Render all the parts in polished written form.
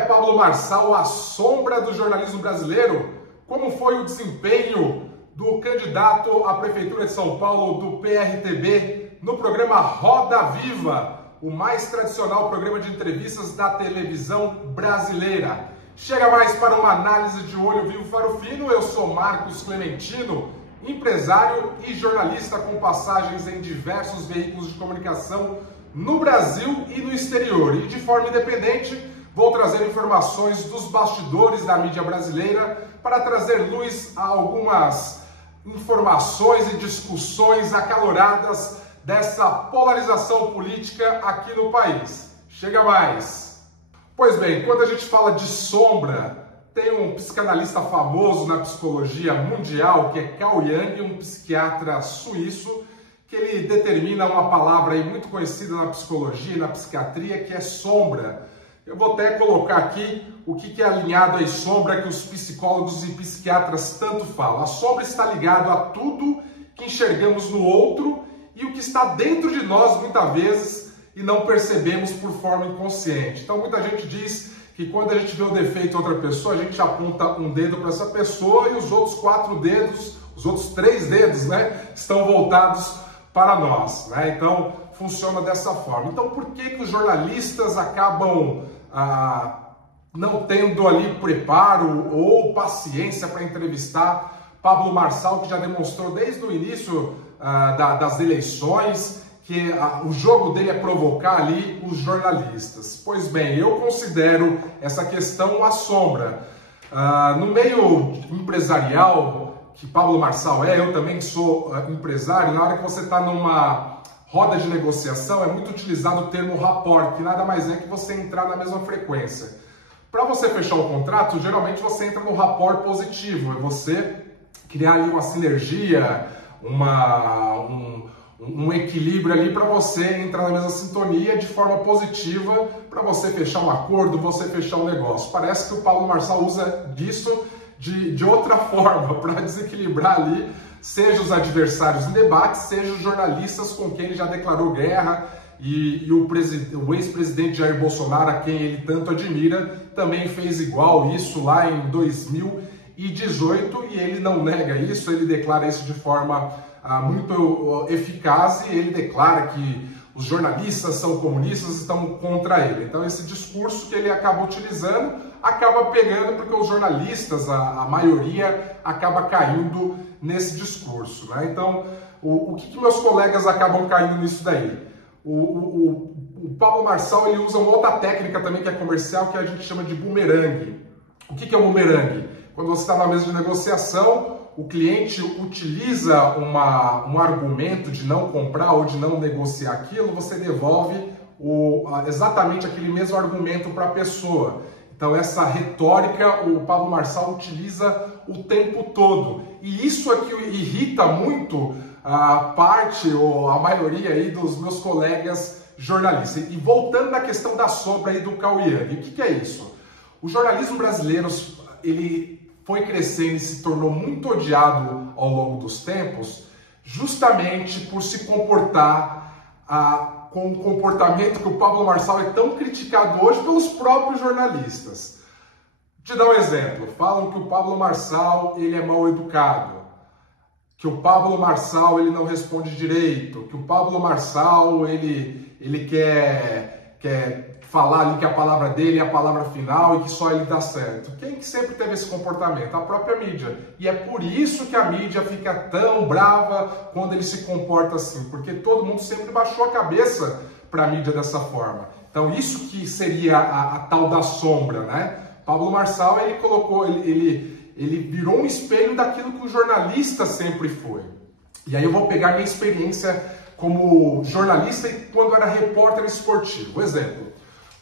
Pablo Marçal, a sombra do jornalismo brasileiro? Como foi o desempenho do candidato à Prefeitura de São Paulo do PRTB no programa Roda Viva, o mais tradicional programa de entrevistas da televisão brasileira? Chega mais para uma análise de olho vivo faro fino. Eu sou Marcos Clementino, empresário e jornalista com passagens em diversos veículos de comunicação no Brasil e no exterior. E de forma independente, vou trazer informações dos bastidores da mídia brasileira para trazer luz a algumas informações e discussões acaloradas dessa polarização política aqui no país. Chega mais! Pois bem, quando a gente fala de sombra, tem um psicanalista famoso na psicologia mundial, que é Carl Jung, um psiquiatra suíço, que ele determina uma palavra aí muito conhecida na psicologia e na psiquiatria, que é sombra. Eu vou até colocar aqui o que é alinhado à sombra que os psicólogos e psiquiatras tanto falam. A sombra está ligada a tudo que enxergamos no outro e o que está dentro de nós muitas vezes e não percebemos por forma inconsciente. Então muita gente diz que quando a gente vê o defeito em outra pessoa, a gente aponta um dedo para essa pessoa e os outros 4 dedos, os outros 3 dedos, estão voltados para nós, Então funciona dessa forma. Então por que os jornalistas acabam não tendo ali preparo ou paciência para entrevistar Pablo Marçal, que já demonstrou desde o início das eleições que o jogo dele é provocar ali os jornalistas? Pois bem, eu considero essa questão uma sombra. No meio empresarial, que Pablo Marçal eu também sou empresário, na hora que você está numa roda de negociação, é muito utilizado o termo rapport, que nada mais é que você entrar na mesma frequência. Para você fechar o contrato, geralmente você entra no rapport positivo, é você criar ali uma sinergia, um equilíbrio ali para você entrar na mesma sintonia de forma positiva, para você fechar um acordo, você fechar um negócio. Parece que o Pablo Marçal usa disso de outra forma, para desequilibrar ali, seja os adversários em debate, seja os jornalistas com quem ele já declarou guerra, e o ex-presidente Jair Bolsonaro, a quem ele tanto admira, também fez igual isso lá em 2018, e ele não nega isso, ele declara isso de forma muito eficaz, e ele declara que os jornalistas são comunistas, estão contra ele. Então esse discurso que ele acaba utilizando, acaba pegando porque os jornalistas, a maioria, acaba caindo nesse discurso. Então, o que meus colegas acabam caindo nisso daí? O Pablo Marçal, ele usa uma outra técnica também que é comercial, que a gente chama de bumerangue. O que é o bumerangue? Quando você está na mesa de negociação, o cliente utiliza um argumento de não comprar ou de não negociar aquilo, você devolve exatamente aquele mesmo argumento para a pessoa. Então essa retórica o Pablo Marçal utiliza o tempo todo. E isso aqui irrita muito a parte ou a maioria aí dos meus colegas jornalistas. E voltando na questão da sombra aí do Carl Jung, o que é isso? O jornalismo brasileiro, ele foi crescendo e se tornou muito odiado ao longo dos tempos, justamente por se comportar com o comportamento que o Pablo Marçal é tão criticado hoje pelos próprios jornalistas. Te dar um exemplo, falam que o Pablo Marçal ele é mal educado, que o Pablo Marçal ele não responde direito, que o Pablo Marçal ele quer falar ali que a palavra dele é a palavra final e que só ele dá certo. Quem que sempre teve esse comportamento? A própria mídia. E é por isso que a mídia fica tão brava quando ele se comporta assim, porque todo mundo sempre baixou a cabeça para a mídia dessa forma. Então isso que seria a tal da sombra, Pablo Marçal, ele virou um espelho daquilo que o jornalista sempre foi. E aí eu vou pegar minha experiência como jornalista e quando era repórter esportivo. Exemplo,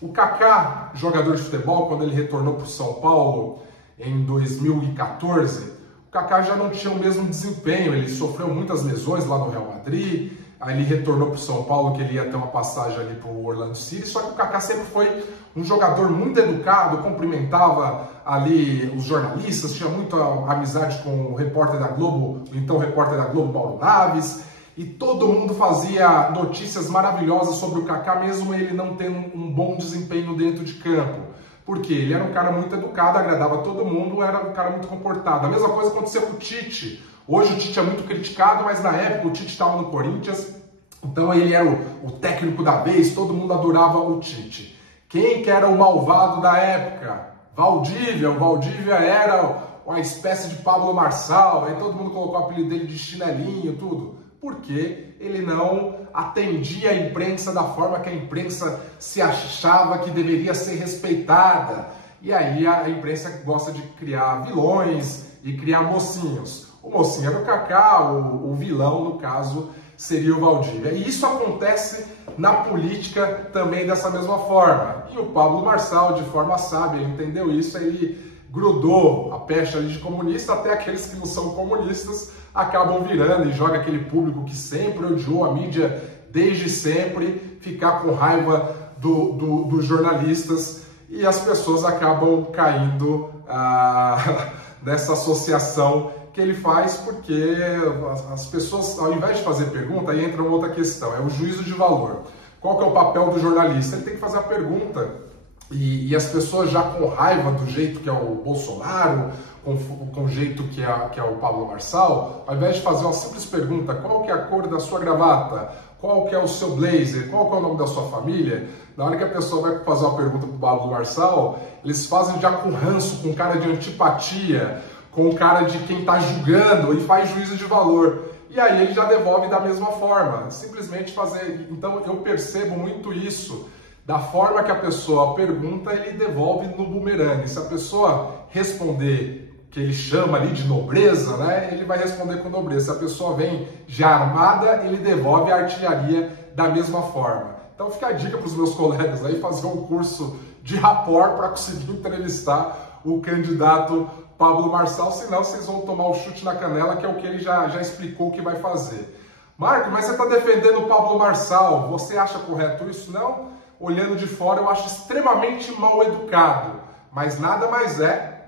o Kaká, jogador de futebol, quando ele retornou para o São Paulo em 2014, o Kaká já não tinha o mesmo desempenho, ele sofreu muitas lesões lá no Real Madrid, aí ele retornou para o São Paulo, que ele ia ter uma passagem ali para o Orlando City, só que o Kaká sempre foi um jogador muito educado, cumprimentava ali os jornalistas, tinha muita amizade com o repórter da Globo, o então repórter da Globo, Mauro Naves, e todo mundo fazia notícias maravilhosas sobre o Kaká, mesmo ele não tendo um bom desempenho dentro de campo. Porque ele era um cara muito educado, agradava todo mundo, era um cara muito comportado. A mesma coisa aconteceu com o Tite. Hoje o Tite é muito criticado, mas na época o Tite estava no Corinthians, então ele era o técnico da vez, todo mundo adorava o Tite. Quem que era o malvado da época? Valdívia. O Valdívia era uma espécie de Pablo Marçal, aí todo mundo colocou o apelido dele de chinelinho, tudo. Porque ele não atendia a imprensa da forma que a imprensa se achava que deveria ser respeitada. E aí a imprensa gosta de criar vilões e criar mocinhos. O mocinho era o Kaká, o vilão, no caso, seria o Valdívia. E isso acontece na política também dessa mesma forma. E o Pablo Marçal, de forma sábia, ele entendeu isso, ele grudou a pecha ali de comunista, até aqueles que não são comunistas acabam virando e joga aquele público que sempre odiou a mídia desde sempre, ficar com raiva dos jornalistas, e as pessoas acabam caindo nessa associação que ele faz, porque as pessoas, ao invés de fazer pergunta, aí entra uma outra questão, é o juízo de valor. Qual que é o papel do jornalista? Ele tem que fazer a pergunta, e as pessoas já com raiva do jeito que é o Bolsonaro, com o jeito que é o Pablo Marçal, ao invés de fazer uma simples pergunta, qual que é a cor da sua gravata, qual que é o seu blazer, qual que é o nome da sua família, na hora que a pessoa vai fazer uma pergunta para o Pablo Marçal, eles fazem já com ranço, com cara de antipatia, com cara de quem está julgando e faz juízo de valor. E aí ele já devolve da mesma forma, simplesmente fazer. Então eu percebo muito isso, da forma que a pessoa pergunta, ele devolve no bumerangue. Se a pessoa responder que ele chama ali de nobreza, né, ele vai responder com nobreza. Se a pessoa vem já armada, ele devolve a artilharia da mesma forma. Então fica a dica para os meus colegas aí fazer um curso de rapport para conseguir entrevistar o candidato Pablo Marçal, senão vocês vão tomar o chute na canela, que é o que ele já explicou que vai fazer. Marco, mas você está defendendo o Pablo Marçal, você acha correto isso? Não? Olhando de fora, eu acho extremamente mal educado, mas nada mais é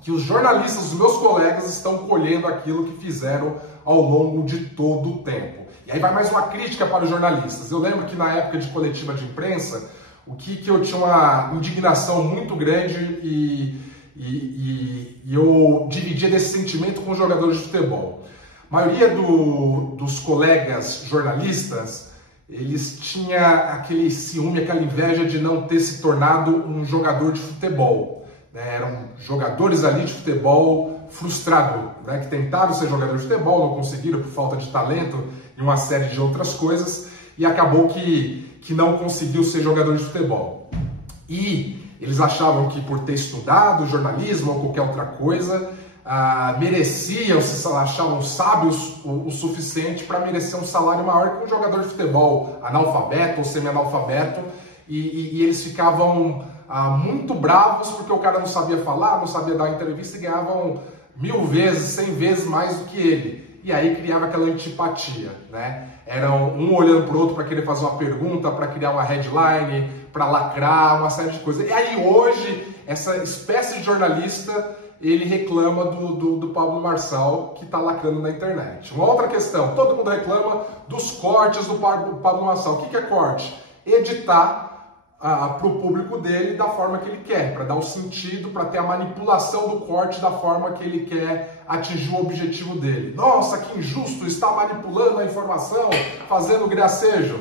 que os jornalistas, os meus colegas, estão colhendo aquilo que fizeram ao longo de todo o tempo. E aí vai mais uma crítica para os jornalistas. Eu lembro que na época de coletiva de imprensa, o que eu tinha uma indignação muito grande e eu dividia desse sentimento com os jogadores de futebol. A maioria dos colegas jornalistas, eles tinham aquele ciúme, aquela inveja de não ter se tornado um jogador de futebol. Eram jogadores ali de futebol frustrado, né? Que tentaram ser jogador de futebol, não conseguiram por falta de talento e uma série de outras coisas, e acabou que não conseguiu ser jogador de futebol. E eles achavam que por ter estudado jornalismo ou qualquer outra coisa, mereciam, se achavam sábios o suficiente para merecer um salário maior que um jogador de futebol analfabeto ou semi-analfabeto, e eles ficavam muito bravos porque o cara não sabia falar, não sabia dar entrevista e ganhavam 1000 vezes, 100 vezes mais do que ele. E aí criava aquela antipatia, né? Era um olhando para o outro para querer fazer uma pergunta, para criar uma headline, para lacrar, uma série de coisas. E aí hoje, essa espécie de jornalista, ele reclama do Pablo Marçal, que está lacrando na internet. Uma outra questão, todo mundo reclama dos cortes do Pablo Marçal. O que é corte? Editar para o público dele da forma que ele quer, para dar o sentido, para ter a manipulação do corte da forma que ele quer atingir o objetivo dele. Nossa, que injusto, está manipulando a informação, fazendo gracejo.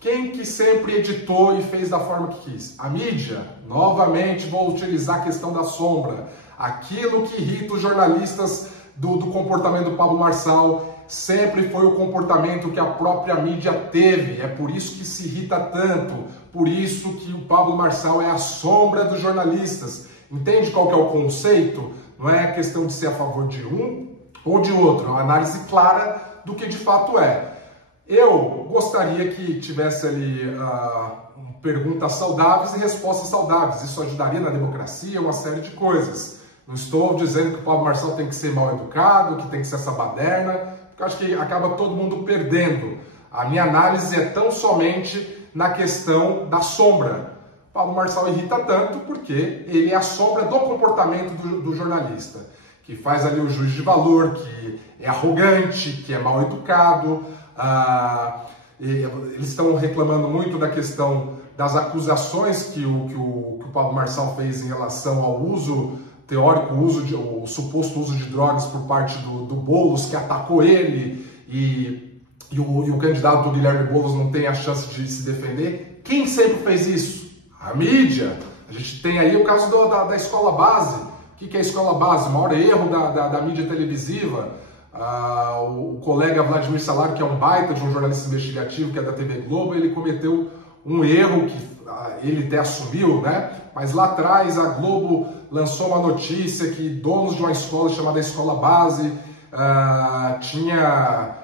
Quem que sempre editou e fez da forma que quis? A mídia. Novamente vou utilizar a questão da sombra. Aquilo que irrita os jornalistas do comportamento do Pablo Marçal sempre foi o comportamento que a própria mídia teve. É por isso que se irrita tanto. Por isso que o Pablo Marçal é a sombra dos jornalistas. Entende qual que é o conceito? Não é a questão de ser a favor de um ou de outro. É uma análise clara do que de fato é. Eu gostaria que tivesse ali perguntas saudáveis e respostas saudáveis. Isso ajudaria na democracia, uma série de coisas. Não estou dizendo que o Pablo Marçal tem que ser mal educado, que tem que ser essa baderna, porque eu acho que acaba todo mundo perdendo. A minha análise é tão somente na questão da sombra. O Pablo Marçal irrita tanto porque ele é a sombra do comportamento do jornalista, que faz ali o juízo de valor, que é arrogante, que é mal educado. Eles estão reclamando muito da questão das acusações que o Pablo Marçal fez em relação ao uso teórico, o suposto uso de drogas por parte do Boulos, que atacou ele, e o candidato Guilherme Boulos não tem a chance de se defender. Quem sempre fez isso? A mídia. A gente tem aí o caso da escola base. O que é a escola base? O maior erro da mídia televisiva. O colega Vladimir Salaro, que é um baita de um jornalista investigativo, que é da TV Globo, ele cometeu um erro que ele até assumiu, né? Mas lá atrás a Globo lançou uma notícia que donos de uma escola chamada Escola Base tinha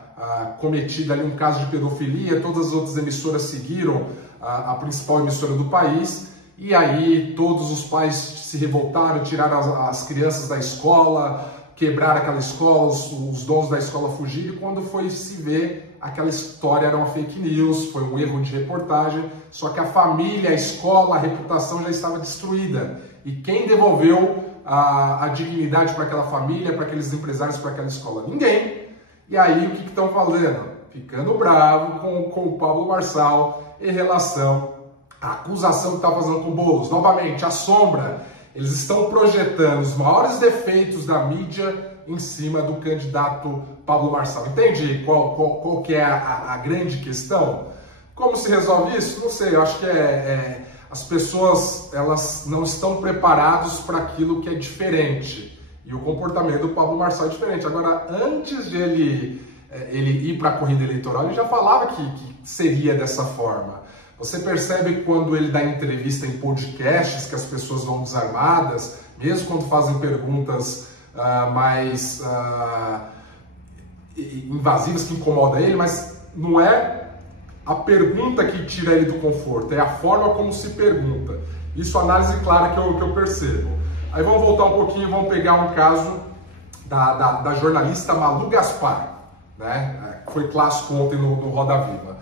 cometido ali um caso de pedofilia. Todas as outras emissoras seguiram a principal emissora do país, e aí todos os pais se revoltaram, tiraram as crianças da escola, quebraram aquela escola, os donos da escola fugiram, e quando foi se ver, aquela história era uma fake news, foi um erro de reportagem, só que a família, a escola, a reputação já estava destruída. E quem devolveu a dignidade para aquela família, para aqueles empresários, para aquela escola? Ninguém. E aí o que estão falando? Ficando bravo com o Pablo Marçal em relação à acusação que está fazendo com o Boulos. Novamente, a sombra. Eles estão projetando os maiores defeitos da mídia em cima do candidato Pablo Marçal. Entende qual que é a grande questão? Como se resolve isso? Não sei, eu acho que as pessoas elas não estão preparadas para aquilo que é diferente. E o comportamento do Pablo Marçal é diferente. Agora, antes de ele ir para a corrida eleitoral, ele já falava que seria dessa forma. Você percebe quando ele dá entrevista em podcasts que as pessoas vão desarmadas, mesmo quando fazem perguntas mais invasivas que incomodam ele, mas não é a pergunta que tira ele do conforto, é a forma como se pergunta. Isso é análise clara que eu percebo. Aí vamos voltar um pouquinho, vamos pegar um caso da jornalista Malu Gaspar, né? Foi clássico ontem no Roda Viva.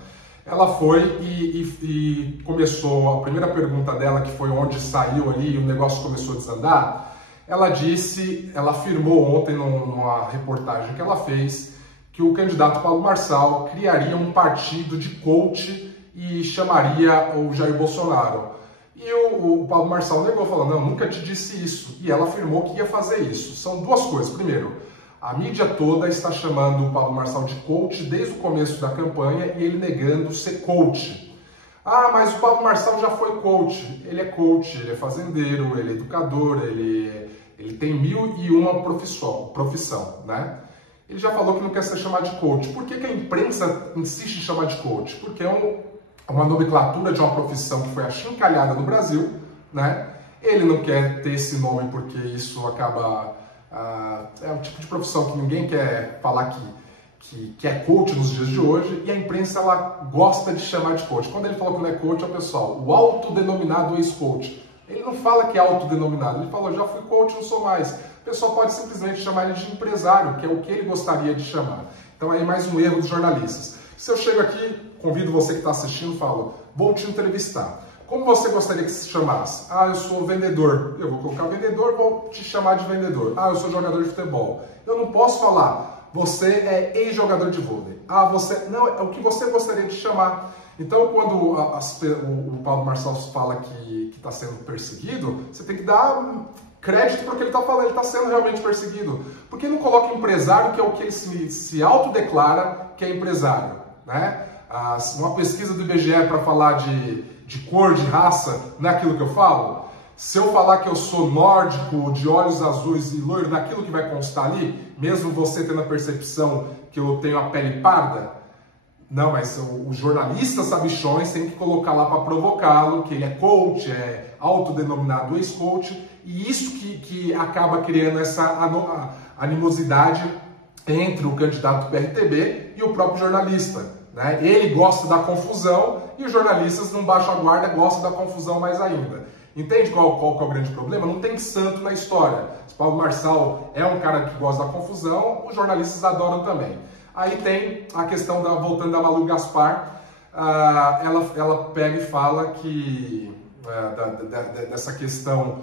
Ela foi e começou, a primeira pergunta dela, que foi onde saiu ali e o negócio começou a desandar, ela afirmou ontem numa reportagem que ela fez que o candidato Pablo Marçal criaria um partido de coach e chamaria o Jair Bolsonaro. E o Pablo Marçal negou, falou, não, nunca te disse isso. E ela afirmou que ia fazer isso. São duas coisas. Primeiro, a mídia toda está chamando o Pablo Marçal de coach desde o começo da campanha e ele negando ser coach. Ah, mas o Pablo Marçal já foi coach. Ele é coach, ele é fazendeiro, ele é educador, ele tem 1001 profissão, né? Ele já falou que não quer ser chamado de coach. Por que a imprensa insiste em chamar de coach? Porque é uma nomenclatura de uma profissão que foi achincalhada no Brasil, né? Ele não quer ter esse nome porque isso acaba... é um tipo de profissão que ninguém quer falar que é coach nos dias de hoje, e a imprensa ela gosta de chamar de coach. Quando ele falou que não é coach, é o pessoal, o autodenominado ex-coach. Ele não fala que é autodenominado, ele falou, já fui coach, não sou mais. O pessoal pode simplesmente chamar ele de empresário, que é o que ele gostaria de chamar. Então aí mais um erro dos jornalistas. Se eu chego aqui, convido você que está assistindo, falo, vou te entrevistar. Como você gostaria que se chamasse? Ah, eu sou vendedor. Eu vou colocar vendedor, vou te chamar de vendedor. Ah, eu sou jogador de futebol. Eu não posso falar, você é ex-jogador de vôlei. Ah, você... Não, é o que você gostaria de chamar. Então, quando o Pablo Marçal fala que está sendo perseguido, você tem que dar crédito para o que ele está falando. Ele está sendo realmente perseguido. Por que não coloca empresário, que é o que ele se autodeclara que é empresário, né? Uma pesquisa do IBGE para falar de cor, de raça, não é aquilo que eu falo? Se eu falar que eu sou nórdico, de olhos azuis e loiro, naquilo que vai constar ali, mesmo você tendo a percepção que eu tenho a pele parda? Não, mas os jornalistas sabichões têm que colocar lá para provocá-lo, que ele é coach, é autodenominado ex-coach, e isso que acaba criando essa animosidade entre o candidato do PRTB e o próprio jornalista, né? Ele gosta da confusão e os jornalistas não baixam a guarda, gostam da confusão mais ainda. Entende qual que é o grande problema? Não tem santo na história. Se Pablo Marçal é um cara que gosta da confusão, os jornalistas adoram também. Aí tem a questão, voltando da Malu Gaspar, ela pega e fala que dessa questão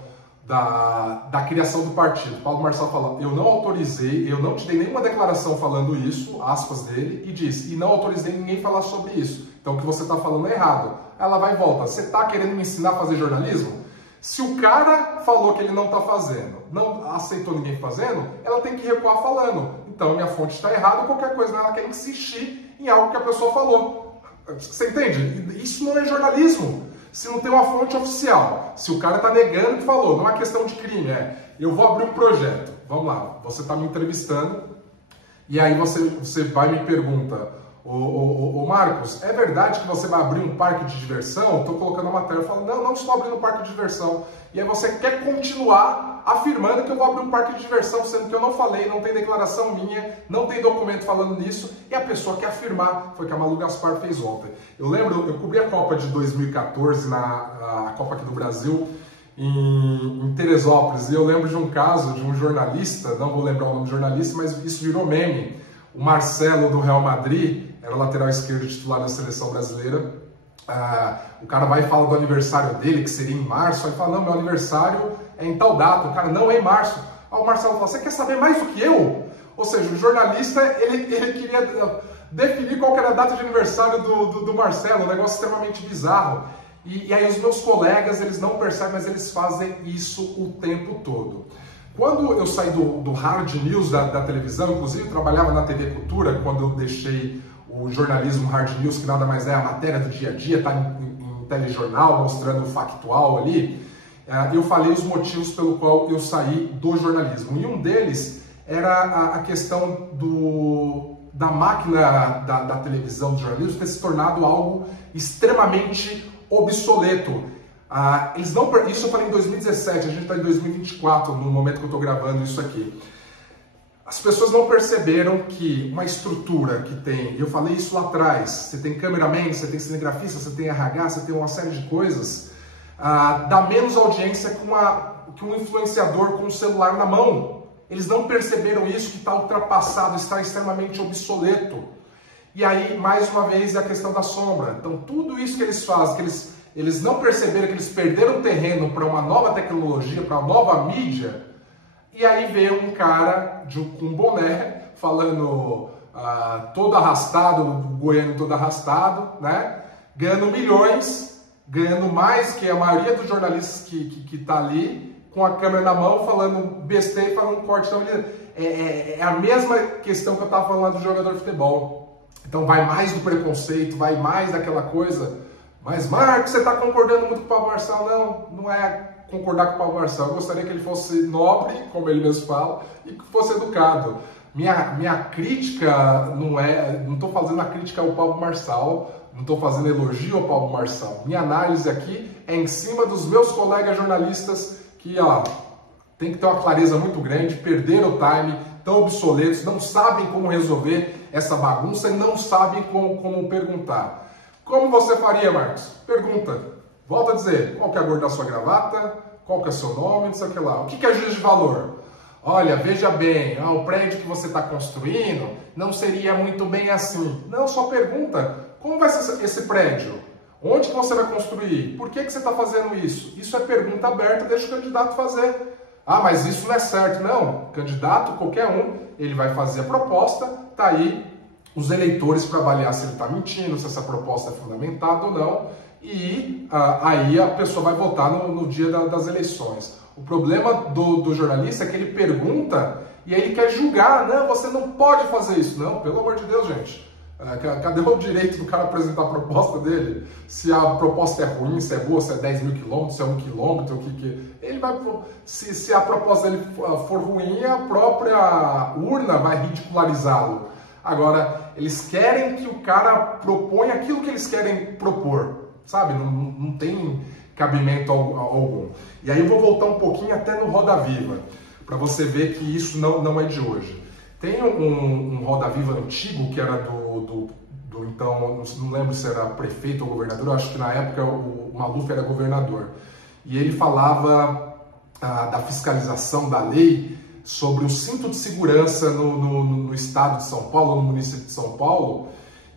da criação do partido. Paulo Marçal fala, eu não autorizei, eu não te dei nenhuma declaração falando isso, aspas dele, e diz, e não autorizei ninguém falar sobre isso. Então o que você está falando é errado. Ela vai e volta, você está querendo me ensinar a fazer jornalismo? Se o cara falou que ele não está fazendo, não aceitou ninguém fazendo, ela tem que recuar falando. Então minha fonte está errada, qualquer coisa, ela quer insistir em algo que a pessoa falou. Você entende? Isso não é jornalismo. Se não tem uma fonte oficial, se o cara está negando que falou, não é questão de crime, eu vou abrir um projeto. Vamos lá, você está me entrevistando e aí você vai e me pergunta, ô Marcos, é verdade que você vai abrir um parque de diversão? Estou colocando a matéria, eu falo, não estou abrindo um parque de diversão. E aí você quer continuar afirmando que eu vou abrir um parque de diversão, sendo que eu não falei, não tem declaração minha, não tem documento falando nisso, e a pessoa quer afirmar. Foi o que a Malu Gaspar fez ontem. Eu lembro, eu cobri a Copa de 2014, a Copa aqui do Brasil, em Teresópolis, e eu lembro de um caso de um jornalista, não vou lembrar o nome do jornalista, mas isso virou meme. O Marcelo do Real Madrid, era o lateral esquerdo titular da seleção brasileira. O cara vai e fala do aniversário dele, que seria em março, aí fala, não, meu aniversário é em tal data, o cara, não, é em março. Aí o Marcelo fala, você quer saber mais do que eu? Ou seja, o jornalista, ele queria definir qual que era a data de aniversário do Marcelo, um negócio extremamente bizarro. E aí os meus colegas, eles não percebem, mas eles fazem isso o tempo todo. Quando eu saí do hard news da televisão, inclusive eu trabalhava na TV Cultura, quando eu deixei o jornalismo hard news, que nada mais é a matéria do dia a dia, está em telejornal, mostrando o factual ali, eu falei os motivos pelo qual eu saí do jornalismo. E um deles era a questão da máquina da televisão, do jornalismo, ter se tornado algo extremamente obsoleto. Isso eu falei em 2017, a gente está em 2024, no momento que eu estou gravando isso aqui. As pessoas não perceberam que uma estrutura que tem, eu falei isso lá atrás, você tem cameraman, você tem cinegrafista, você tem RH, você tem uma série de coisas, dá menos audiência que um influenciador com um celular na mão. Eles não perceberam isso, que está ultrapassado, está extremamente obsoleto. E aí, mais uma vez, é a questão da sombra. Então, tudo isso que eles fazem, que eles não perceberam que eles perderam terreno para uma nova tecnologia, para uma nova mídia, e aí veio um cara com um boné, falando todo arrastado, o goiano todo arrastado, né? Ganhando milhões, ganhando mais que a maioria dos jornalistas que tá ali, com a câmera na mão, falando besteira e falando corte. Então, é a mesma questão que eu estava falando do jogador de futebol. Então vai mais do preconceito, vai mais daquela coisa. Mas, Marcos, você está concordando muito com o Paulo Marçal? Não é concordar com o Paulo Marçal. Eu gostaria que ele fosse nobre, como ele mesmo fala, e que fosse educado. Minha crítica não estou fazendo a crítica ao Paulo Marçal, não estou fazendo elogio ao Paulo Marçal. Minha análise aqui é em cima dos meus colegas jornalistas que tem que ter uma clareza muito grande, perderam o time, estão obsoletos, não sabem como resolver essa bagunça e não sabem como perguntar. Como você faria, Marcos? Pergunta. Volta a dizer, qual que é a cor da sua gravata? Qual que é o seu nome? Não sei o que lá. O que é juízo de valor? Olha, veja bem, o prédio que você está construindo não seria muito bem assim. Não, só pergunta, como vai ser esse prédio? Onde que você vai construir? Por que você está fazendo isso? Isso é pergunta aberta, deixa o candidato fazer. Mas isso não é certo. Não, candidato, qualquer um, ele vai fazer a proposta, tá aí os eleitores para avaliar se ele está mentindo, se essa proposta é fundamentada ou não, e aí a pessoa vai votar no dia das eleições. O problema do jornalista é que ele pergunta e aí ele quer julgar. Não, você não pode fazer isso. Não, pelo amor de Deus, gente. Cadê o direito do cara apresentar a proposta dele? Se a proposta é ruim, se é boa, se é 10 mil quilômetros, se é 1 quilômetro, o que ele vai... Se a proposta dele for ruim, a própria urna vai ridicularizá-lo. Agora, eles querem que o cara proponha aquilo que eles querem propor, sabe? Não tem cabimento algum. E aí eu vou voltar um pouquinho até no Roda Viva, para você ver que isso não é de hoje. Tem um Roda Viva antigo, que era então, não lembro se era prefeito ou governador, eu acho que na época o Maluf era governador. E ele falava da fiscalização da lei sobre o cinto de segurança no estado de São Paulo, no município de São Paulo,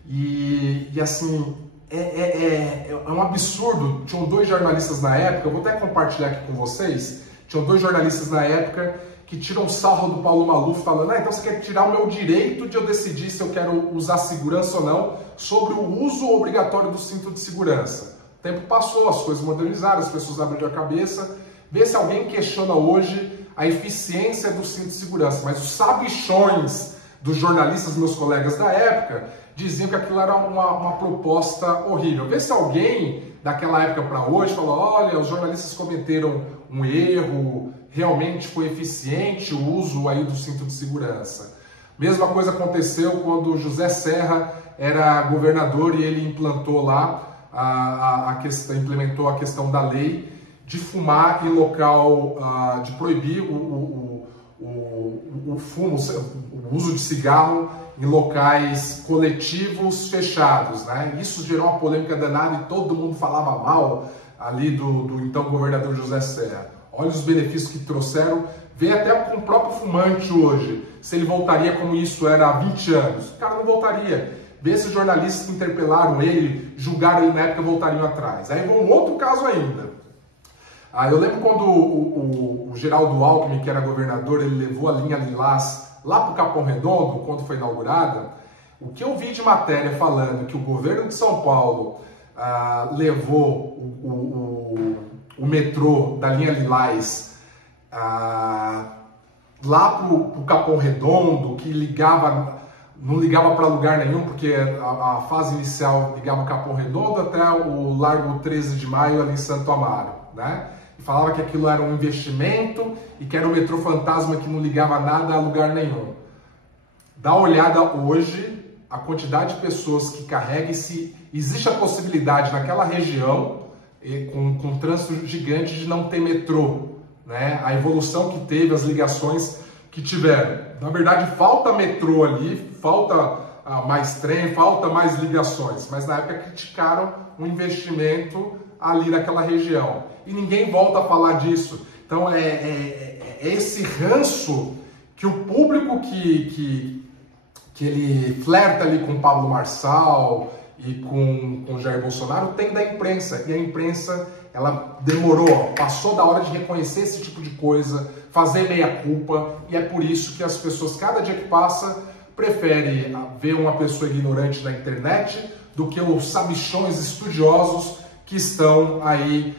e assim, é um absurdo. Tinham dois jornalistas na época, eu vou até compartilhar aqui com vocês, Tinham dois jornalistas na época que tiram sarro do Paulo Maluf falando, então você quer tirar o meu direito de eu decidir se eu quero usar segurança ou não sobre o uso obrigatório do cinto de segurança. O tempo passou, as coisas modernizaram, as pessoas abriram a cabeça. Vê se alguém questiona hoje a eficiência do cinto de segurança, mas os sabichões dos jornalistas, meus colegas da época, diziam que aquilo era uma proposta horrível. Vê se alguém daquela época para hoje falou, olha, os jornalistas cometeram um erro, realmente foi eficiente o uso aí do cinto de segurança. Mesma coisa aconteceu quando José Serra era governador e ele implantou lá implementou a questão da lei de fumar em local, de proibir o fumo, o uso de cigarro em locais coletivos fechados, né? Isso gerou uma polêmica danada e todo mundo falava mal ali do então governador José Serra. Olha os benefícios que trouxeram, vê até com o próprio fumante hoje, se ele voltaria como isso era há 20 anos. O cara não voltaria. Vê se os jornalistas que interpelaram ele, julgaram ele na época, voltariam atrás. Aí um outro caso ainda. Eu lembro quando o Geraldo Alckmin, que era governador, ele levou a linha Lilás lá para o Capão Redondo, quando foi inaugurada. O que eu vi de matéria falando que o governo de São Paulo levou o metrô da linha Lilás lá para o Capão Redondo, que não ligava para lugar nenhum, porque a fase inicial ligava o Capão Redondo até o Largo 13 de Maio, ali em Santo Amaro, né? E falava que aquilo era um investimento e que era um metrô fantasma que não ligava nada a lugar nenhum. Dá uma olhada hoje, a quantidade de pessoas que carregam, e se existe a possibilidade naquela região, com trânsito gigante, de não ter metrô, né? A evolução que teve, as ligações que tiveram. Na verdade, falta metrô ali, falta mais trem, falta mais ligações, mas na época criticaram o investimento ali naquela região. E ninguém volta a falar disso. Então é esse ranço que o público que ele flerta ali com Pablo Marçal e com Jair Bolsonaro tem da imprensa. E a imprensa, ela demorou, passou da hora de reconhecer esse tipo de coisa, fazer meia-culpa, e é por isso que as pessoas, cada dia que passa, preferem ver uma pessoa ignorante na internet do que os sabichões estudiosos que estão aí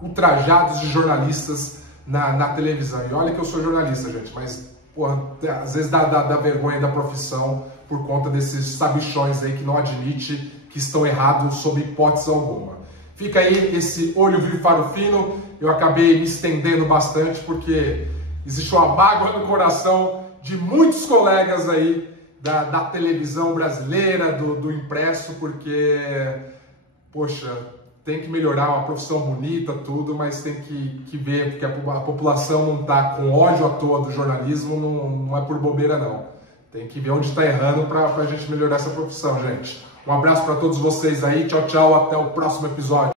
ultrajados de jornalistas na televisão. E olha que eu sou jornalista, gente, mas porra, às vezes dá vergonha da profissão por conta desses sabichões aí que não admitem que estão errados sob hipótese alguma. Fica aí esse olho vivo faro fino. Eu acabei me estendendo bastante porque existe uma mágoa no coração de muitos colegas aí da televisão brasileira, do impresso, porque, poxa, tem que melhorar, uma profissão bonita, tudo, mas tem que ver, porque a população não está com ódio à toa do jornalismo, não é por bobeira não. Tem que ver onde está errando para a gente melhorar essa profissão, gente. Um abraço para todos vocês aí, tchau, tchau, até o próximo episódio.